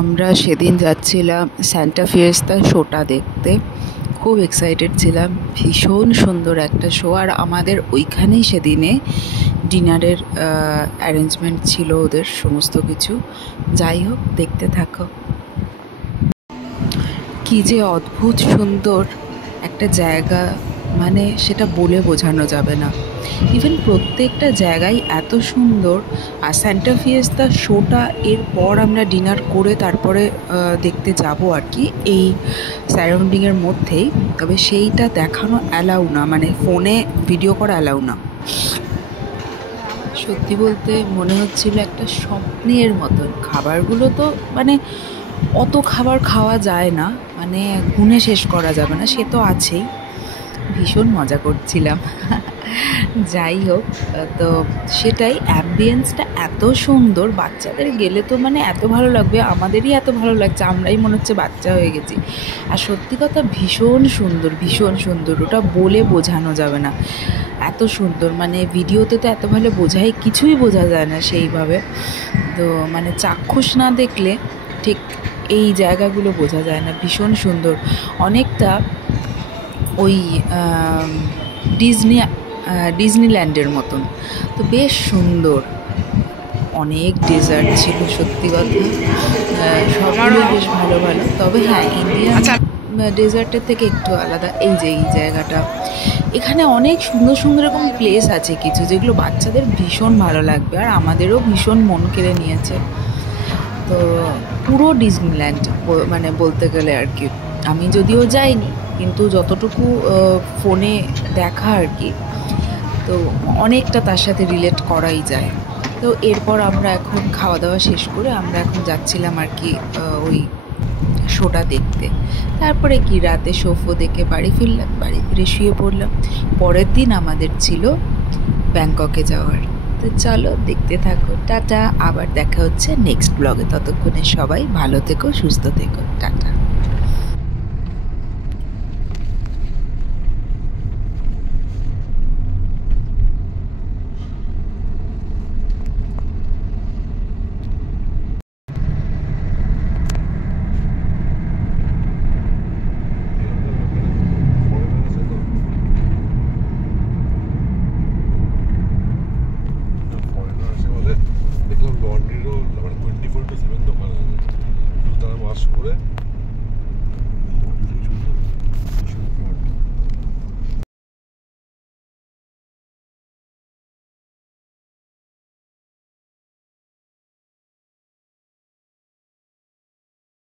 আমরা সেদিন যাচ্ছিলাম সান্টা ফিয়েস্তা শোটা দেখতে। খুব এক্সাইটেড ছিলাম, ভীষণ সুন্দর একটা শো। আর আমাদের ওইখানেই সেদিনে ডিনারের অ্যারেঞ্জমেন্ট ছিল, ওদের সমস্ত কিছু। যাই হোক, দেখতে থাকো। কী যে অদ্ভুত সুন্দর একটা জায়গা, মানে সেটা বলে বোঝানো যাবে না। ইভেন প্রত্যেকটা জায়গায় এত সুন্দর। আর সান্টা ফিয়েস্তা শোটা এরপর আমরা ডিনার করে তারপরে দেখতে যাব আর কি, এই সারাউন্ডিংয়ের মধ্যেই। তবে সেইটা দেখানো অ্যালাউ না, মানে ফোনে ভিডিও করা অ্যালাউ না। সত্যি বলতে মনে হচ্ছিল একটা স্বপ্নের মতন। খাবারগুলো তো মানে অত খাবার খাওয়া যায় না, মানে গুণে শেষ করা যাবে না, সে তো আছেই। ভীষণ মজা করছিলাম। যাই হোক, তো সেটাই, অ্যাম্বিয়েন্সটা এত সুন্দর, বাচ্চাদের গেলে তো মানে এত ভালো লাগবে। আমাদেরই এত ভালো লাগছে, আমরাই মনে হচ্ছে বাচ্চা হয়ে গেছি। আর সত্যি কথা, ভীষণ সুন্দর, ভীষণ সুন্দর। ওটা বলে বোঝানো যাবে না, এত সুন্দর। মানে ভিডিওতে তো এত ভালো বোঝাই, কিছুই বোঝা যায় না সেইভাবে। তো মানে চাক্ষুষ না দেখলে ঠিক এই জায়গাগুলো বোঝা যায় না। ভীষণ সুন্দর, অনেকটা ওই ডিজনিল্যান্ডের মতন। তো বেশ সুন্দর, অনেক ডেজার্ট ছিল সত্যি কথা, সবগুলোই বেশ ভালো ভালো। তবে হ্যাঁ, ইন্ডিয়ান ডেজার্টের থেকে একটু আলাদা এই যে এই জায়গাটা। এখানে অনেক সুন্দর সুন্দর এরকম প্লেস আছে কিছু, যেগুলো বাচ্চাদের ভীষণ ভালো লাগবে, আর আমাদেরও ভীষণ মন কেড়ে নিয়েছে। তো পুরো ডিজনিল্যান্ড মানে বলতে গেলে আর কি। আমি যদিও যাইনি, কিন্তু যতটুকু ফোনে দেখা আর কি, তো অনেকটা তার সাথে রিলেট করাই যায়। তো এরপর আমরা এখন খাওয়া দাওয়া শেষ করে আমরা এখন যাচ্ছিলাম আর কি ওই শোটা দেখতে। তারপরে কি রাতে শোফো দেখে বাড়ি ফিরলাম, বাড়ি ফিরে শুয়ে পড়লাম। পরের দিন আমাদের ছিল ব্যাংককে যাওয়ার। তো চলো দেখতে থাকো। টাটা, আবার দেখা হচ্ছে নেক্সট ব্লগে। ততক্ষণে সবাই ভালো থেকো, সুস্থ থেকো। টাটা।